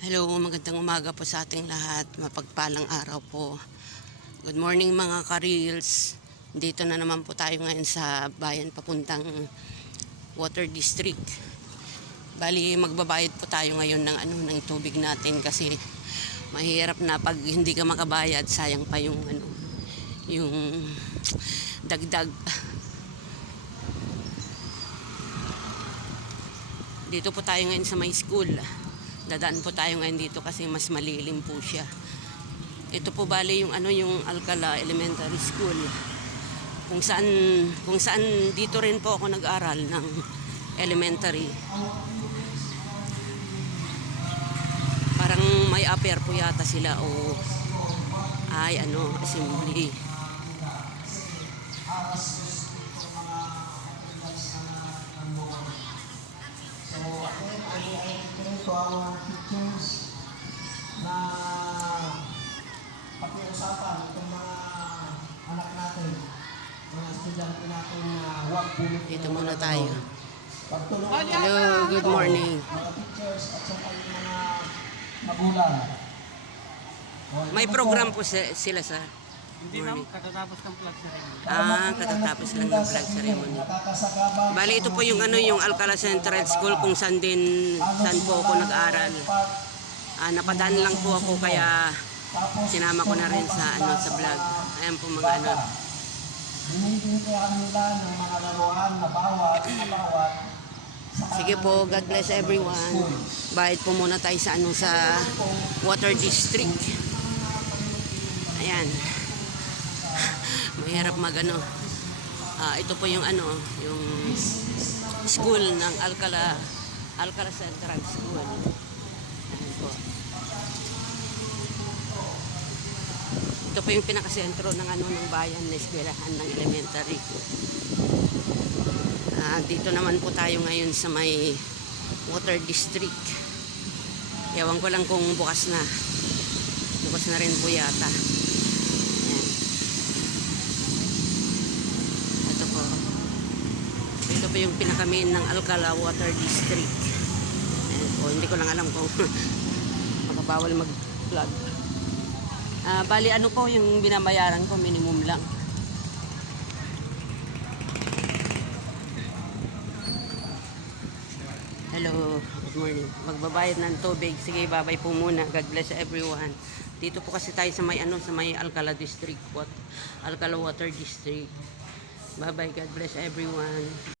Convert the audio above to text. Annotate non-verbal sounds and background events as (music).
Hello, magandang umaga po sa ating lahat. Mapagpalang araw po. Good morning mga ka-reels. Dito na naman po tayo ngayon sa bayan papuntang Water District. Bali, magbabayad po tayo ngayon ng ano ng tubig natin kasi mahirap na pag hindi ka makabayad, sayang pa yung ano yung dagdag. Dito po tayo ngayon sa may school. Dadaan po tayo ngayon dito kasi mas malilim po siya. Ito po bali yung ano yung Alcala Elementary School. Kung saan kung saan dito rin po ako nag-aral ng elementary. Parang may upper po yata sila o ay ano assembly. To our teachers na pakiusapan itong mga anak natin, mga estudyante natin na huwag pulot Dito muna tayo. Pagtulungan Hello, good morning. mga teachers at saka yung mga magulang. May program po si- sila sa Hindi ma'am, katatapos ng flag ceremony. Ah, katatapos lang ng flag ceremony. Bali, ito po yung ano yung Alcala Central School kung saan din saan po ako nag-aral. Ah, napadaan lang po ako kaya sinama ko na rin sa ano sa vlog. Ayan po mga ano. Sige po, God bless everyone. Bayad po muna tayo sa ano sa Water District. Ayan. Mahirap magano. Ah, ito po yung ano, yung school ng Alcala Alcala Central School. Ayan. Ito po yung pinakasentro ng ano ng bayan na eskwelahan ng elementary. Ah, dito naman po tayo ngayon sa may Water District. Ewan ko lang kung bukas na. Bukas na rin po yata. Ayan. Ito po. Ito po yung pinakamain ng Alcala Water District. Ayan po. Hindi ko lang alam kung (laughs) makabawal mag-vlog. Ah, bali ano po yung binabayaran ko minimum lang. Hello, good morning. Magbabayad ng tubig. Sige, babay po muna. God bless everyone. Dito po kasi tayo sa may ano, sa may Alcala District, what Alcala Water District. Bye-bye. God bless everyone.